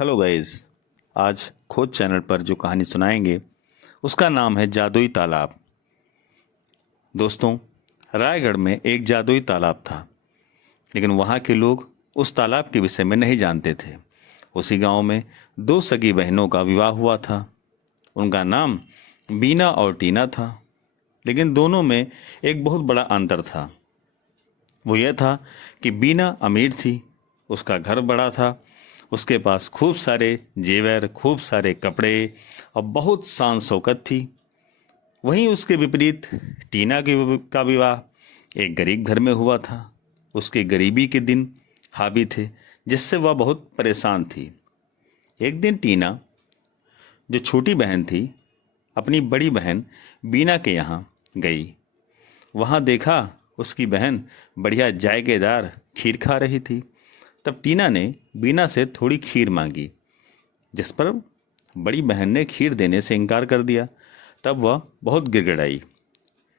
Hello guys. आज खोज channel पर जो कहानी सुनाएंगे उसका नाम है जादुई तालाब। दोस्तों, रायगढ़ में एक जादुई तालाब था, लेकिन वहाँ के लोग उस तालाब के विषय में नहीं जानते थे। उसी गांव में दो सगी बहनों का विवाह हुआ था। उनका नाम बीना और टीना था, लेकिन दोनों में एक बहुत बड़ा अंतर था। वो यह था कि बीना अमीर थी, उसका घर बड़ा था, उसके पास खूब सारे जेवर, खूब सारे कपड़े और बहुत शान शौकत थी। वहीं उसके विपरीत टीना का विवाह एक गरीब घर में हुआ था। उसके गरीबी के दिन हावी थे, जिससे वह बहुत परेशान थी। एक दिन टीना, जो छोटी बहन थी, अपनी बड़ी बहन बीना के यहाँ गई। वहाँ देखा उसकी बहन बढ़िया जायकेदार खीर खा रही थी। तब टीना ने बीना से थोड़ी खीर मांगी, जिस पर बड़ी बहन ने खीर देने से इनकार कर दिया। तब वह बहुत गिड़गिड़ाई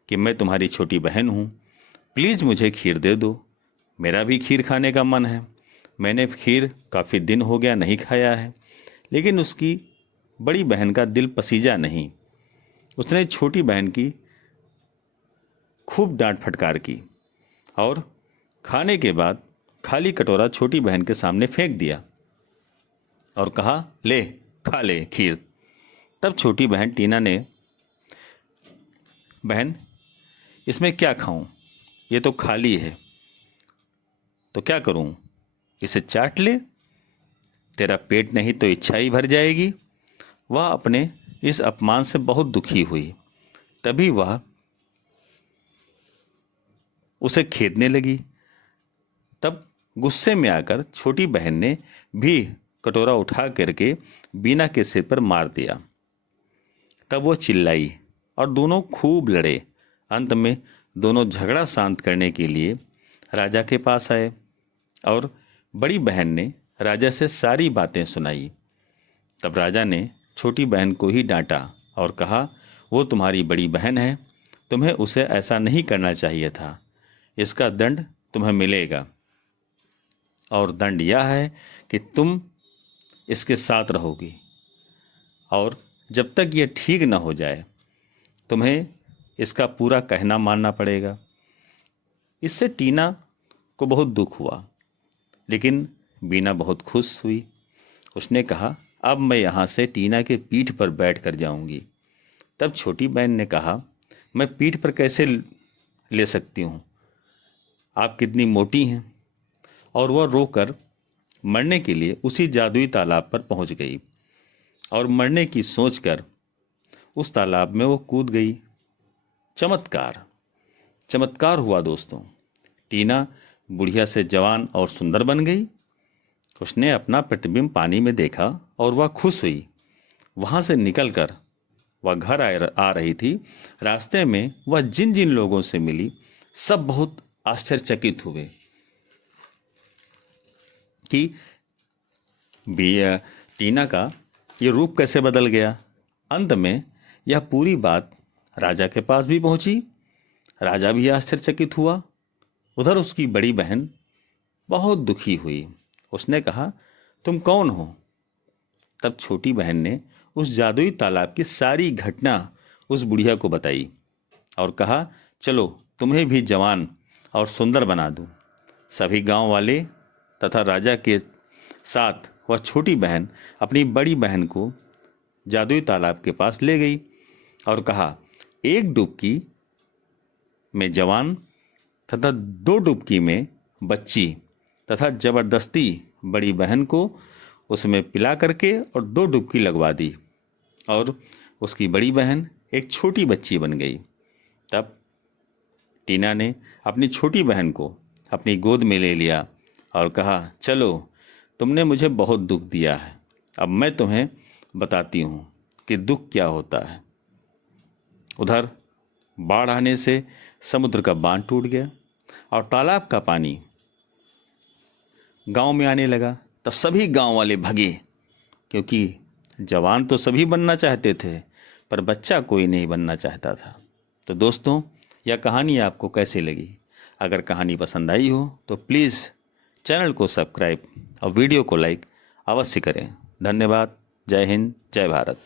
कि मैं तुम्हारी छोटी बहन हूँ, प्लीज़ मुझे खीर दे दो, मेरा भी खीर खाने का मन है। मैंने खीर काफ़ी दिन हो गया नहीं खाया है। लेकिन उसकी बड़ी बहन का दिल पसीजा नहीं। उसने छोटी बहन की खूब डांट फटकार की और खाने के बाद खाली कटोरा छोटी बहन के सामने फेंक दिया और कहा, ले खा ले खीर। तब छोटी बहन टीना ने, बहन इसमें क्या खाऊं, ये तो खाली है, तो क्या करूं, इसे चाट ले, तेरा पेट नहीं तो इच्छा ही भर जाएगी। वह अपने इस अपमान से बहुत दुखी हुई। तभी वह उसे खेदने लगी। तब गुस्से में आकर छोटी बहन ने भी कटोरा उठा करके बीना के सिर पर मार दिया। तब वो चिल्लाई और दोनों खूब लड़े। अंत में दोनों झगड़ा शांत करने के लिए राजा के पास आए और बड़ी बहन ने राजा से सारी बातें सुनाई। तब राजा ने छोटी बहन को ही डांटा और कहा, वो तुम्हारी बड़ी बहन है, तुम्हें उसे ऐसा नहीं करना चाहिए था। इसका दंड तुम्हें मिलेगा, और दंड यह है कि तुम इसके साथ रहोगी, और जब तक ये ठीक न हो जाए तुम्हें इसका पूरा कहना मानना पड़ेगा। इससे टीना को बहुत दुख हुआ, लेकिन बीना बहुत खुश हुई। उसने कहा, अब मैं यहाँ से टीना के पीठ पर बैठ कर जाऊँगी। तब छोटी बहन ने कहा, मैं पीठ पर कैसे ले सकती हूँ, आप कितनी मोटी हैं। और वह रोकर मरने के लिए उसी जादुई तालाब पर पहुंच गई और मरने की सोचकर उस तालाब में वो कूद गई। चमत्कार चमत्कार हुआ दोस्तों। टीना बुढ़िया से जवान और सुंदर बन गई। उसने अपना प्रतिबिंब पानी में देखा और वह खुश हुई। वहां से निकलकर वह घर आ रही थी। रास्ते में वह जिन जिन लोगों से मिली, सब बहुत आश्चर्यचकित हुए कि टीना का ये रूप कैसे बदल गया। अंत में यह पूरी बात राजा के पास भी पहुंची। राजा भी आश्चर्यचकित हुआ। उधर उसकी बड़ी बहन बहुत दुखी हुई। उसने कहा, तुम कौन हो। तब छोटी बहन ने उस जादुई तालाब की सारी घटना उस बुढ़िया को बताई और कहा, चलो तुम्हें भी जवान और सुंदर बना दूं। सभी गांव वाले तथा राजा के साथ वह छोटी बहन अपनी बड़ी बहन को जादुई तालाब के पास ले गई और कहा, एक डुबकी में जवान तथा 2 डुबकी में बच्ची तथा जबरदस्ती बड़ी बहन को उसमें पिला करके और 2 डुबकी लगवा दी और उसकी बड़ी बहन एक छोटी बच्ची बन गई। तब टीना ने अपनी छोटी बहन को अपनी गोद में ले लिया और कहा, चलो तुमने मुझे बहुत दुख दिया है, अब मैं तुम्हें बताती हूँ कि दुख क्या होता है। उधर बाढ़ आने से समुद्र का बांध टूट गया और तालाब का पानी गांव में आने लगा। तब सभी गांव वाले भगे, क्योंकि जवान तो सभी बनना चाहते थे, पर बच्चा कोई नहीं बनना चाहता था। तो दोस्तों, यह कहानी आपको कैसी लगी? अगर कहानी पसंद आई हो तो प्लीज़ चैनल को सब्सक्राइब और वीडियो को लाइक अवश्य करें। धन्यवाद। जय हिंद, जय भारत।